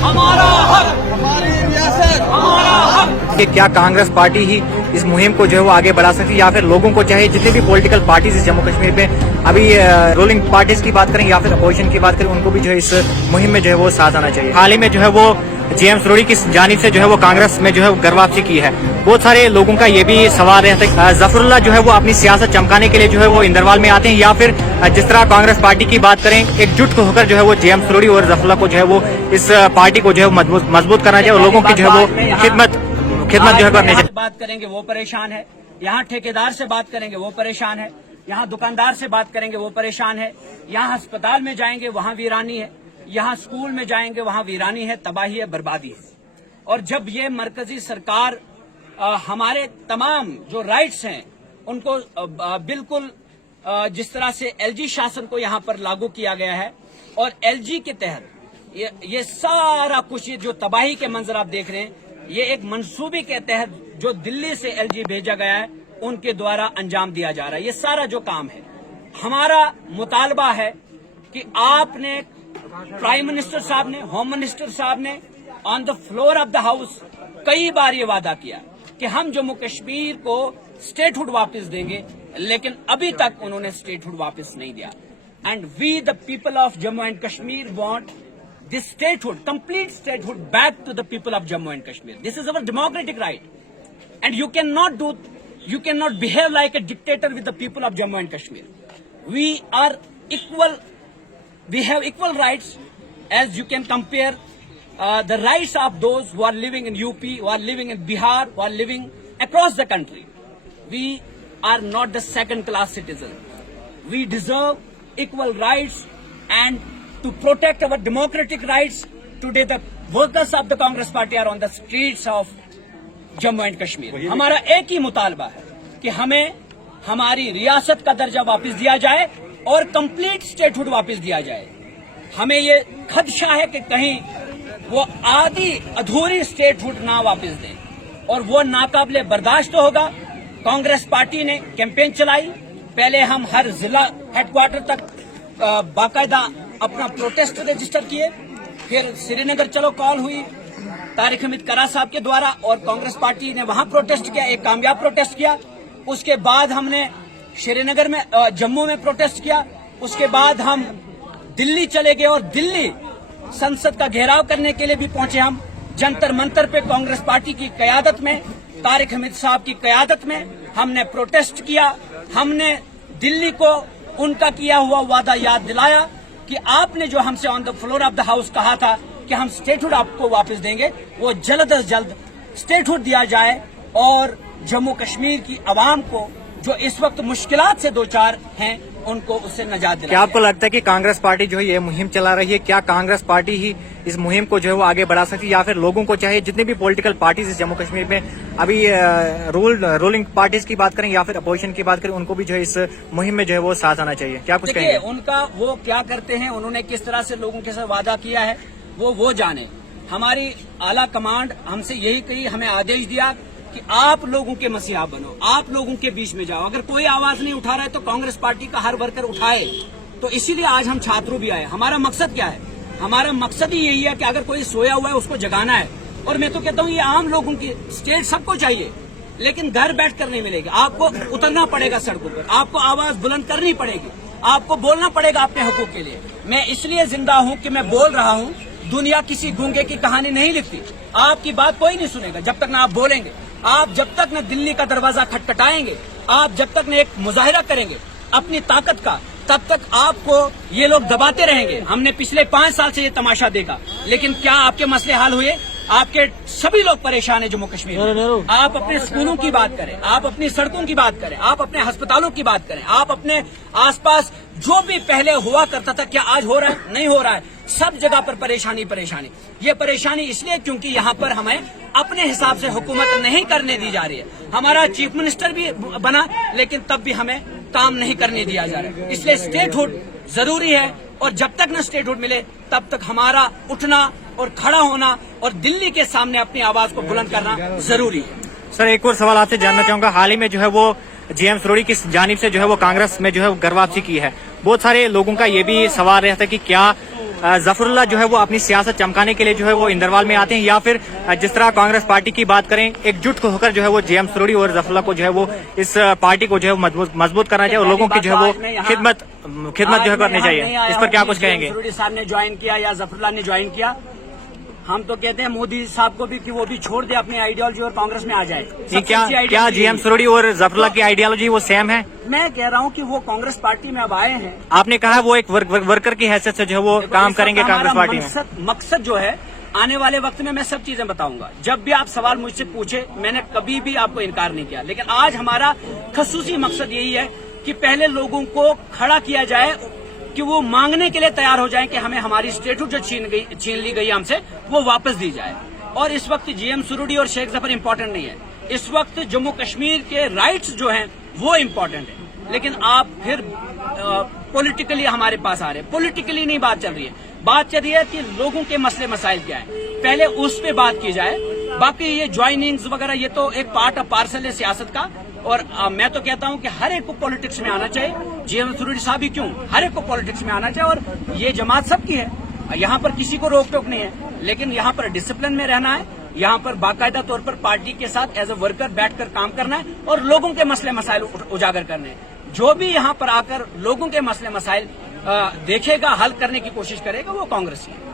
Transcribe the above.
हमारा हक, हमारी रियासत, हमारा हक। कि क्या कांग्रेस पार्टी ही इस मुहिम को जो है वो आगे बढ़ा सकती है, या फिर लोगों को चाहे जितने भी पॉलिटिकल पार्टीज इस जम्मू कश्मीर में अभी रूलिंग पार्टीज की बात करें या फिर अपोजिशन की बात करें, उनको भी जो है इस मुहिम में जो है वो साथ आना चाहिए। हाल ही में जो है वो जेएम सरोड़ी की जानिब से जो है वो कांग्रेस में जो है घर वापसी की है। बहुत सारे लोगों का ये भी सवाल रहता है जफरुल्लाह जो है वो अपनी सियासत चमकाने के लिए जो है वो इंदरवाल में आते हैं, या फिर जिस तरह कांग्रेस पार्टी की बात करें एकजुट होकर जो है वो जेएम सरोड़ी और जफरुल्लाह को जो है वो इस पार्टी को जो है मजबूत करना चाहिए और लोगों की जो है वो खिदमत जो है करनी चाहिए। बात करेंगे वो परेशान है, यहाँ ठेकेदार से बात करेंगे वो परेशान है, यहाँ दुकानदार से बात करेंगे वो परेशान है, यहाँ अस्पताल में जाएंगे वहाँ वीरानी है, यहाँ स्कूल में जाएंगे वहाँ वीरानी है, तबाही है, बर्बादी है। और जब ये मरकजी सरकार हमारे तमाम जो राइट्स हैं उनको बिल्कुल जिस तरह से एलजी शासन को यहाँ पर लागू किया गया है और एलजी के तहत ये सारा कुछ ये जो तबाही के मंजर आप देख रहे हैं, ये एक मंसूबे के तहत जो दिल्ली से एलजी भेजा गया है उनके द्वारा अंजाम दिया जा रहा है। ये सारा जो काम है, हमारा मुतालबा है कि आपने प्राइम मिनिस्टर साहब ने, होम मिनिस्टर साहब ने on the floor of the house कई बार ये वादा किया कि हम जम्मू कश्मीर को स्टेटहुड वापस देंगे, लेकिन अभी तक उन्होंने स्टेटहुड वापस नहीं दिया। And we the people of Jammu and Kashmir want this statehood, complete statehood back to the people of Jammu and Kashmir. This is our democratic right. And you cannot behave like a dictator with the people of Jammu and Kashmir. We are equal, we have equal rights as you can compare the rights of those who are living in UP, who are living in Bihar, who are living across the country. We are not the second class citizen. We deserve equal rights and to protect our democratic rights. Today the workers of the Congress party are on the streets of Jammu and Kashmir. हमारा एक ही मुतालबा है कि हमें हमारी रियासत का दर्जा वापस दिया जाए और कंप्लीट स्टेटहुड वापस दिया जाए। हमें ये खदशा है कि कहीं वो आधी अधूरी स्टेटहुड ना वापस दें और वो नाकाबिले बर्दाश्त होगा। कांग्रेस पार्टी ने कैंपेन चलाई, पहले हम हर जिला हेडक्वार्टर तक बाकायदा अपना प्रोटेस्ट रजिस्टर किए, फिर श्रीनगर चलो कॉल हुई तारिक हमीद करा साहब के द्वारा और कांग्रेस पार्टी ने वहां प्रोटेस्ट किया, एक कामयाब प्रोटेस्ट किया। उसके बाद हमने श्रीनगर में जम्मू में प्रोटेस्ट किया, उसके बाद हम दिल्ली चले गए और दिल्ली संसद का घेराव करने के लिए भी पहुंचे। हम जंतर मंतर पे कांग्रेस पार्टी की कयादत में, तारिक हमीद साहब की कयादत में हमने प्रोटेस्ट किया। हमने दिल्ली को उनका किया हुआ वादा याद दिलाया कि आपने जो हमसे on the floor of the house कहा था कि हम स्टेटहुड आपको वापस देंगे, वो जल्द अज जल्द स्टेटहुड दिया जाए और जम्मू कश्मीर की आवाम को जो इस वक्त मुश्किलात से दो चार हैं उनको उससे नजात दिलाए। क्या आपको लगता है कि कांग्रेस पार्टी जो है ये मुहिम चला रही है, क्या कांग्रेस पार्टी ही इस मुहिम को जो है वो आगे बढ़ा सकती है, या फिर लोगों को चाहे जितने भी पॉलिटिकल पार्टीज इस जम्मू कश्मीर में अभी रूलिंग पार्टीज की बात करें या फिर अपोजिशन की बात करें, उनको भी जो है इस मुहिम में जो है वो साथ आना चाहिए? क्या कुछ कहेंगे? उनका वो क्या करते हैं, उन्होंने किस तरह से लोगों के साथ वादा किया है वो जाने। हमारी आला कमांड हमसे यही कही, हमें आदेश दिया कि आप लोगों के मसीहा बनो, आप लोगों के बीच में जाओ। अगर कोई आवाज नहीं उठा रहा है तो कांग्रेस पार्टी का हर वर्कर उठाए। तो इसीलिए आज हम छात्रों भी आए। हमारा मकसद क्या है? हमारा मकसद ही यही है कि अगर कोई सोया हुआ है उसको जगाना है। और मैं तो कहता हूँ ये आम लोगों की स्टेट सबको चाहिए, लेकिन घर बैठ कर नहीं मिलेगी। आपको उतरना पड़ेगा सड़कों पर, आपको आवाज बुलंद करनी पड़ेगी, आपको बोलना पड़ेगा अपने हकूक के लिए। मैं इसलिए जिंदा हूँ कि मैं बोल रहा हूँ। दुनिया किसी गूंगे की कहानी नहीं लिखती। आपकी बात कोई नहीं सुनेगा जब तक ना आप बोलेंगे। आप जब तक न दिल्ली का दरवाजा खटखटाएंगे, आप जब तक न एक मुजाहिरा करेंगे अपनी ताकत का, तब तक आपको ये लोग दबाते रहेंगे। हमने पिछले 5 साल से ये तमाशा देखा, लेकिन क्या आपके मसले हल हुए? आपके सभी लोग परेशान है जम्मू कश्मीर में। आप अपने स्कूलों की बात करें, आप अपनी सड़कों की बात करें, आप अपने अस्पतालों की बात करें, आप अपने आसपास जो भी पहले हुआ करता था क्या आज हो रहा है? नहीं हो रहा है। सब जगह पर परेशानी। ये परेशानी इसलिए क्योंकि यहाँ पर हमें अपने हिसाब से हुकूमत नहीं करने दी जा रही है। हमारा चीफ मिनिस्टर भी बना, लेकिन तब भी हमें काम नहीं करने दिया जा रहा है। इसलिए स्टेटहुड जरूरी है और जब तक न स्टेटहुड मिले तब तक हमारा उठना और खड़ा होना और दिल्ली के सामने अपनी आवाज को बुलंद करना जरूरी है। सर, एक और सवाल आपसे जानना चाहूंगा। हाल ही में जो है वो जेएम सरोड़ी की जानिब से जो है वो कांग्रेस में जो है घर वापसी की है। बहुत सारे लोगों का ये भी सवाल रहता है कि क्या जफरुल्लाह जो है वो अपनी सियासत चमकाने के लिए जो है वो इंदरवाल में आते हैं, या फिर जिस तरह कांग्रेस पार्टी की बात करें एकजुट होकर जो है वो जेएम सरोड़ी और जफरुल्लाह को जो है वो इस पार्टी को जो है मजबूत करना चाहिए और लोगों की जो है वो खिदमत जो है करनी चाहिए। इस पर क्या कुछ कहेंगे? सरोड़ी साहब ने ज्वाइन किया या जफरुल्लाह ने ज्वाइन किया, हम तो कहते हैं मोदी साहब को भी कि वो भी छोड़ दे अपनी आइडियोलॉजी और कांग्रेस में आ जाए। ये क्या जेएम सरोड़ी और जफरुल्लाह की आइडियोलॉजी वो सेम है? मैं कह रहा हूँ कि वो कांग्रेस पार्टी में अब आए हैं। आपने कहा वो एक वर्कर की हैसियत से जो है वो काम करेंगे कांग्रेस पार्टी में। मकसद जो है आने वाले वक्त में मैं सब चीजें बताऊंगा। जब भी आप सवाल मुझसे पूछे मैंने कभी भी आपको इनकार नहीं किया, लेकिन आज हमारा खसूसी मकसद यही है कि पहले लोगों को खड़ा किया जाए कि वो मांगने के लिए तैयार हो जाएं कि हमें हमारी स्टेटस जो छीन ली गई हमसे वो वापस दी जाए। और इस वक्त जेएम सरोड़ी और शेख जफर इम्पोर्टेंट नहीं है, इस वक्त जम्मू कश्मीर के राइट्स जो हैं वो इम्पोर्टेंट है। लेकिन आप फिर पॉलिटिकली हमारे पास आ रहे हैं, पॉलिटिकली नहीं बात चल रही है, बात चल रही है कि लोगों के मसले मसाइल क्या है, पहले उस पे बात की जाए। बाकी ये ज्वाइनिंग्स वगैरह ये तो एक पार्ट ऑफ पार्सल है सियासत का, और मैं तो कहता हूं कि हर एक को पॉलिटिक्स में आना चाहिए। जेएम सरोड़ी साहब ही क्यों, हर एक को पॉलिटिक्स में आना चाहिए। और ये जमात सबकी है, यहाँ पर किसी को रोक टोक नहीं है, लेकिन यहाँ पर डिसिप्लिन में रहना है, यहाँ पर बाकायदा तौर पर पार्टी के साथ एज ए वर्कर बैठकर काम करना है और लोगों के मसले मसाइल उजागर करने हैं। जो भी यहाँ पर आकर लोगों के मसले मसाइल देखेगा, हल करने की कोशिश करेगा, वो कांग्रेस ही है।